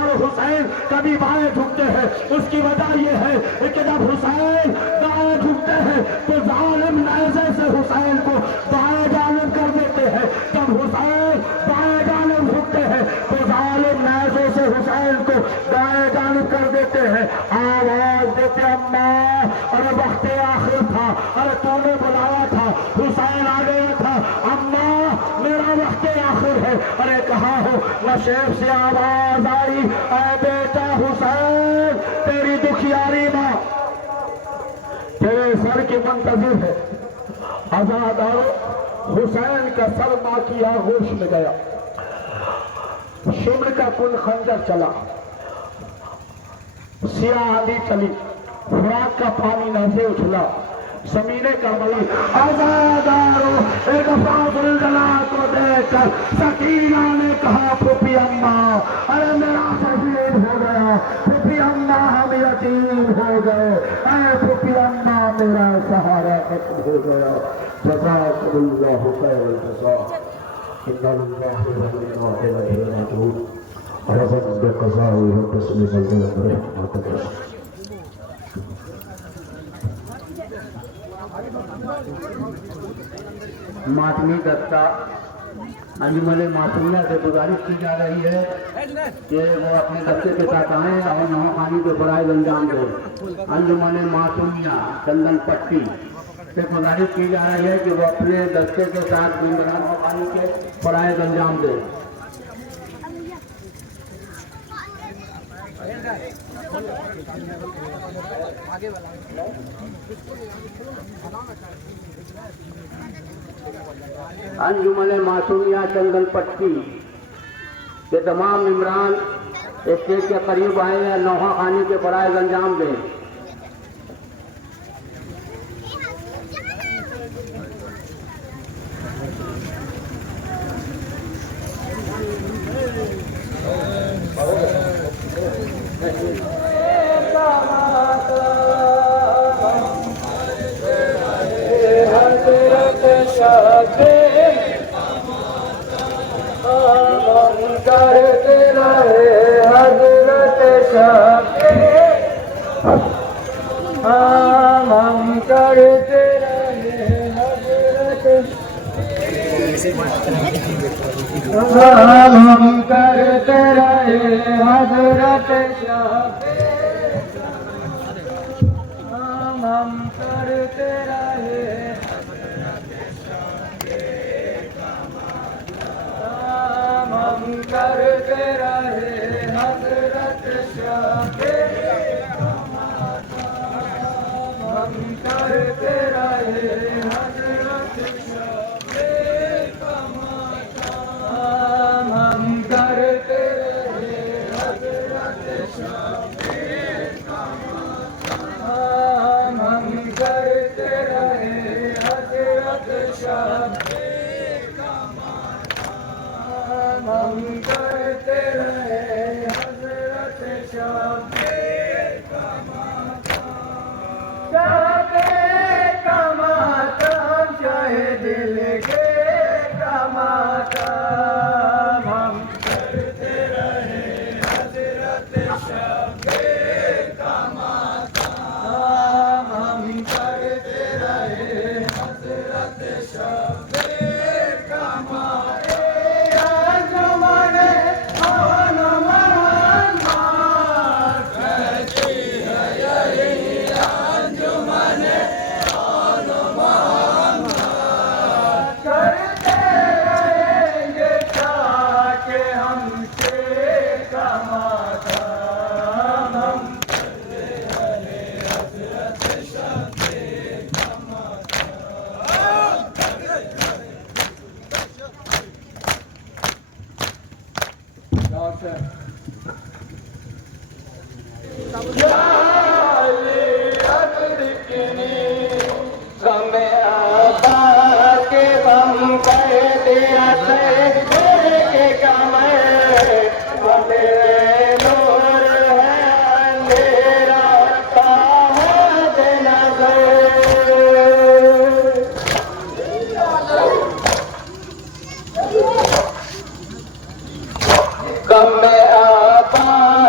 اور حسین کبھی بائیں جھکتے ہیں، اس کی وجہ یہ ہے کہ جب حسین دائیں جھکتے ہیں تو ظالم نیزے سے حسین کو بائیں جانب کر دیتے ہیں، جب حسین بائیں جانب جھکتے ہیں تو ظالم نیزے سے حسین کو دائیں جانب کر دیتے ہیں۔ آواز دیتے اماں، ارے وقت آخر تھا، ارے تو نے بلایا تھا، حسین آ گیا تھا، اماں میرا وقت آخر ہے۔ ارے کہاں ہو؟ نشیب سے آواز آئی، اے بیٹا حسین، تیری دکھیاری ماں تیرے سر کے منتظر ہے۔ آزادارو، حسین کا سر ماں کی آغوش میں گیا، شمر کا کن خنجر چلا، سیاہ آندھی چلی، فرات کا پانی نیزے اچھلا، زمینے کا ملی۔ آزادارو، ایک فاضل جلال کو دیکھ کر سکینہ نے کہا پھوپھی اماں، ارے میرا شہید ہو گیا، پھوپھی اماں ہم یتیم ہو گئے، اے پھوپھی اماں میرا سہارا ختم ہو گیا۔ جزاکم اللہ خیر الجزاء، انا للہ و انا الیہ راجعون۔ رضا بقضاء وتسلیم الامر رحمتک۔ ماتمی دستہ انجمن معصومیہ سے گزارش کی جا رہی ہے کہ وہ اپنے دستے کے ساتھ آئیں اور نوخانی کے فرائض انجام دیں۔ انجمن معصومیہ چندن پٹی سے گزارش کی جا رہی ہے کہ وہ اپنے دستے کے ساتھ نوخانی کے فرائض انجام دیں۔ انجمن معصومیہ چندن پٹی کے تمام ممبران اسٹیج کے قریب آئے یا نوحہ خوانی کے فرائض انجام دیں۔ ہم کرتے رہے حضرت شافع، ہم کرتے رہے حضرت شافع، ہم کرتے رہے حضرت شافع، ہم کرتے رہے حضرت شافع، ہم کرتے رہے حضرت شافع، ہم کرتے رہے حضرت شافع، ہم کرتے رہے حضرت شافع کا ماتم، چاہے دل کے کا ماتم، ہم کرتے رہے حضرت شافع کا ماتم، ہم کرتے رہے حضرت شافع کا ماتم۔ انجمن ہون محمد کہتی ہے یہی، انجمن ہون محمد کرتے رہیں گے تاکہ ہم سے کماتا، ہم کرتے رہے حضرت شافع کا ماتم۔ کم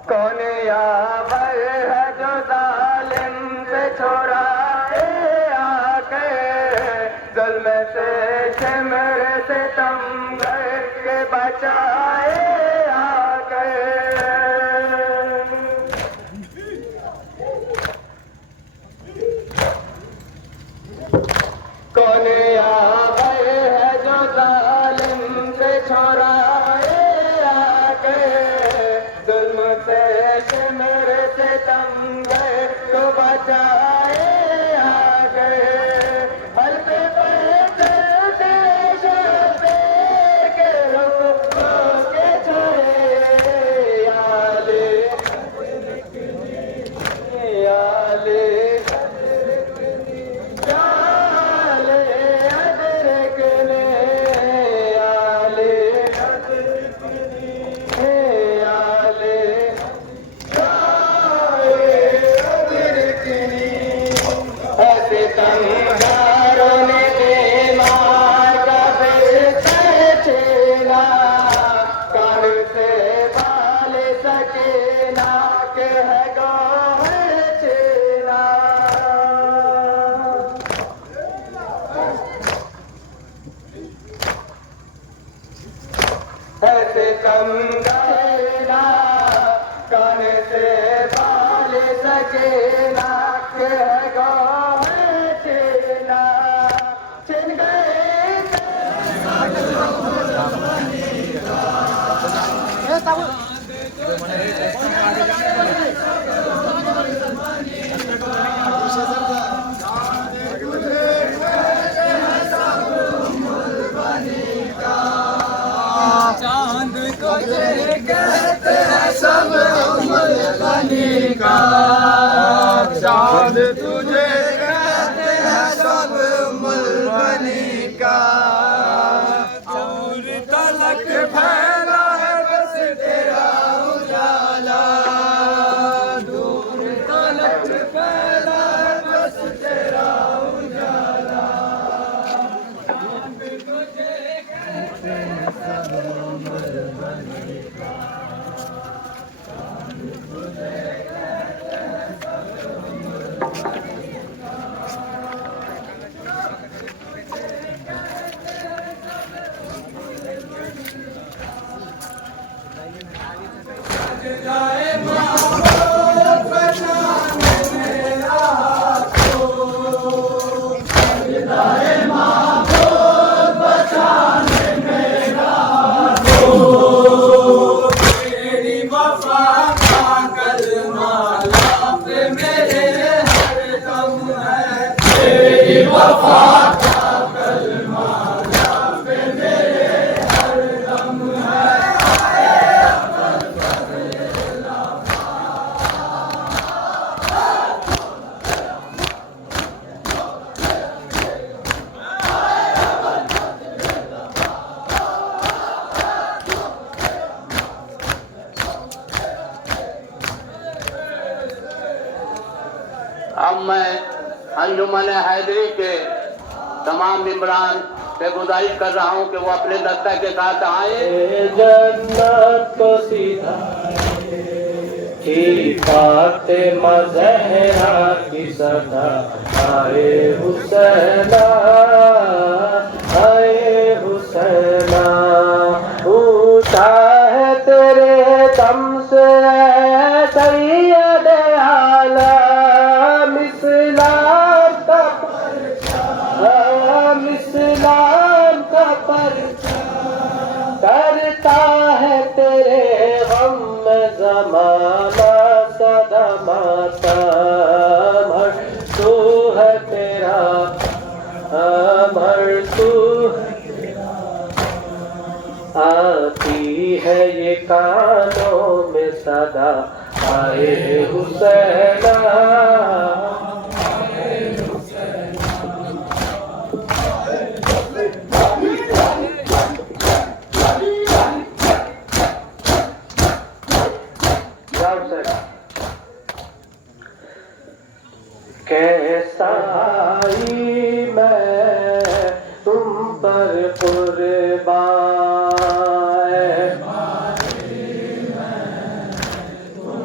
کون یاور ہے جو ظالم سے چھڑائے آ کے ظلم سے شمر سے تم گھر کے بچائے آ کے کون یاور ہے جو ظالم سے چھڑائے آ کے ظلم سے شمر سے تم گئے تو بچائے آ گئے حلق پیسے دیش پہ کے رخ کے چھڑے آلے آلے ایسے کم گئے کان سے بال سکینا کہ ہے گاہ چینا چن گئے چاند تجھے کہتے ہیں سب عمر بنی کا چاند تجھے کہتے ہیں سب عمر بنی کا اور تلک پھیلا ہے بس تیرا اجالا دور تلک پھیلا ہے بس تیرا اجالا چاند تجھے کہتے ہیں سب عمر بنی کا چاند تجھے کہتے ہیں سب عمر بنی جائے محبوب بچانے میرا تو جائے محبوب بچانے میرا تو تیری وفا کا کلمہ لب پہ میرے ہر دم ہے تیری وفا کا کلمہ لب پہ میرے ہر دم ہے اب میں انجمن حیدری کے تمام ممبران سے گزارش کر رہا ہوں کہ وہ اپنے دستہ کے ساتھ آئیں. جنت کو سیدھا کی فاطمہ زہرا کی صدا آئے حسینہ آئے حسینہ اونچا ہے تیرے دم سے اے سید عالم اسلام کا پرچم اسلام کا پرچم کرتا ہے تیرے غم میں زمانہ سدا ماتم ہر تو ہے تیرا ہر تو آتی ہے یہ کانوں میں صدا آئے حسینہ کیسا آئی میں تم پر قربان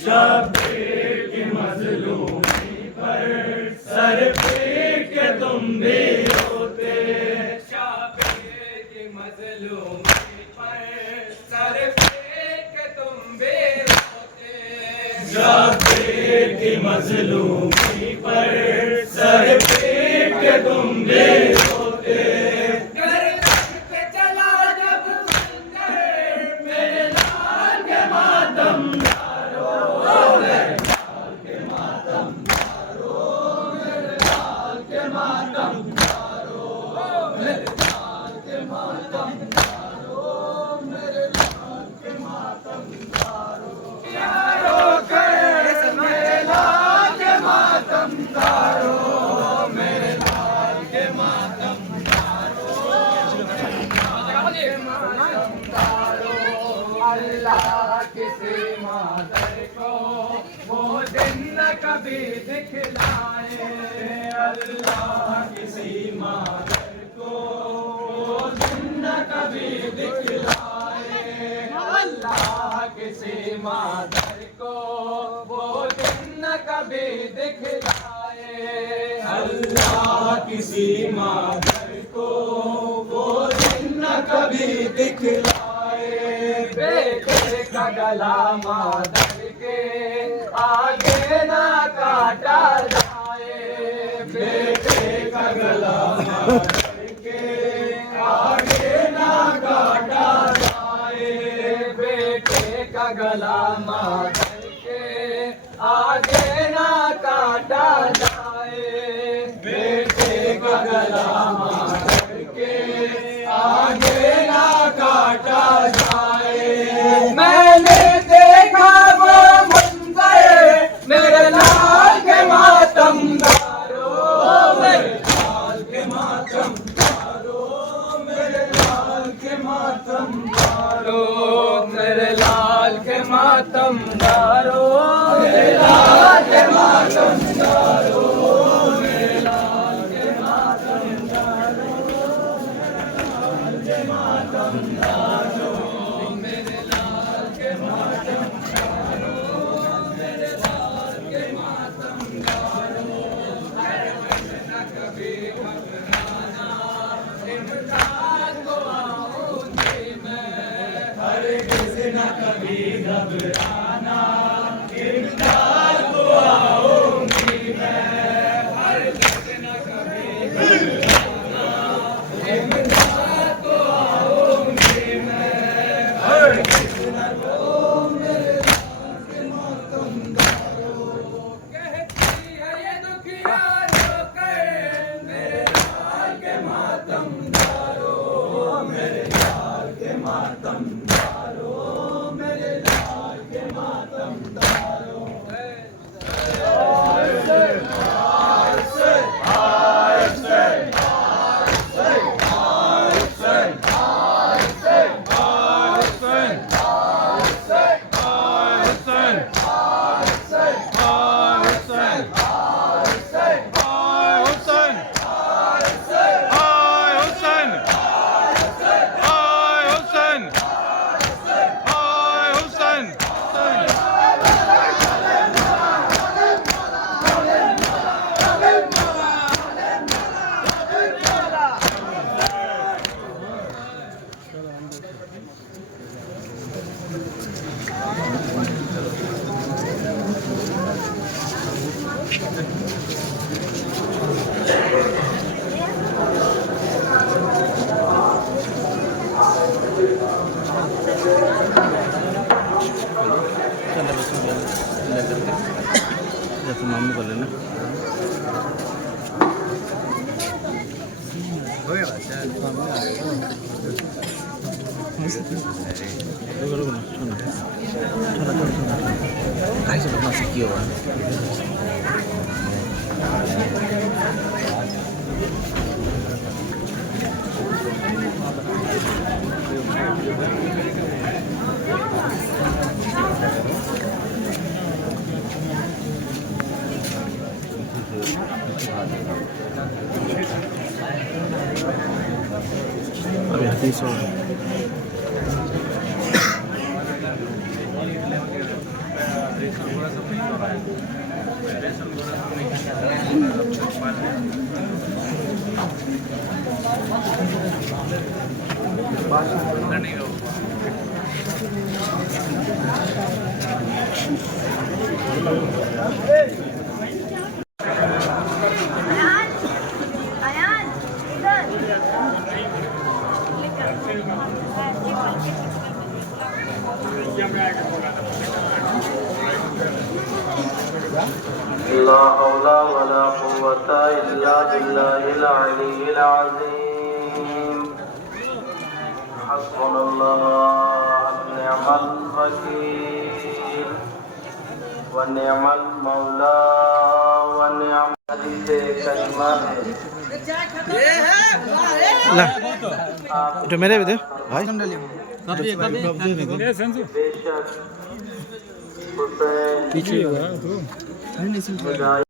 شبیر کی مظلومی پر سر پیٹ کے تم بھی روتے شبیر کی مظلومی پر سر پیٹ کے تم بھی روتے شبیر کی مظلومی پر سر پیٹ کے تم بھی روتے اللہ کسی مادر کو وہ دن نہ کبھی دکھلائے اللہ کسی مادر کو وہ دن نہ کبھی دکھلائے اللہ کسی مادر کو وہ دن نہ کبھی دکھلائے اللہ کسی مادر کو وہ دن نہ کبھی دکھلائے بیٹے کا گلا مادر کے آگے نہ کاٹا جائے بیٹے کا گلا مادر کے آگے نہ کاٹا جائے بیٹے کا گلا مادر کے آگے نہ کاٹا جائے بیٹے کا گلا مادر کے آگے نہ کاٹا جائے میں نے دیکھا وہ منظر میرے لال کے ماتم دارو میرے لال کے ماتم دارو میرے لال کے ماتم دارو میرے لال کے ماتم دارو میرے لال کے ماتم دارو میرے لال کے ماتم دارو ماتم دارو میرے لال کے ماتم دارو میرے لال کے ماتم دارو نہ کبھی گھبرانا امداد کو آؤں گی میں ہرگز نہ کبھی گھبرانا امداد کو آؤں گی میں ہرگز نہ کبھی گھبرانا امداد کو آؤں گی میں ہرگز نہ میرے لال کے ماتم دارو کہتی ہے یہ دکھیا رو کر میرے لال کے ماتم دارو میرے لال کے ماتم دارو میرے لال کے ماتم دارو Ayan! Doon! لا حول ولا قوة إلا بالله العلي العظيم حسبنا الله ونعم الوكيل ونعم المولى ونعم حدیث کریمہ ہے এটা মেরে দে ভাই بے شک حسین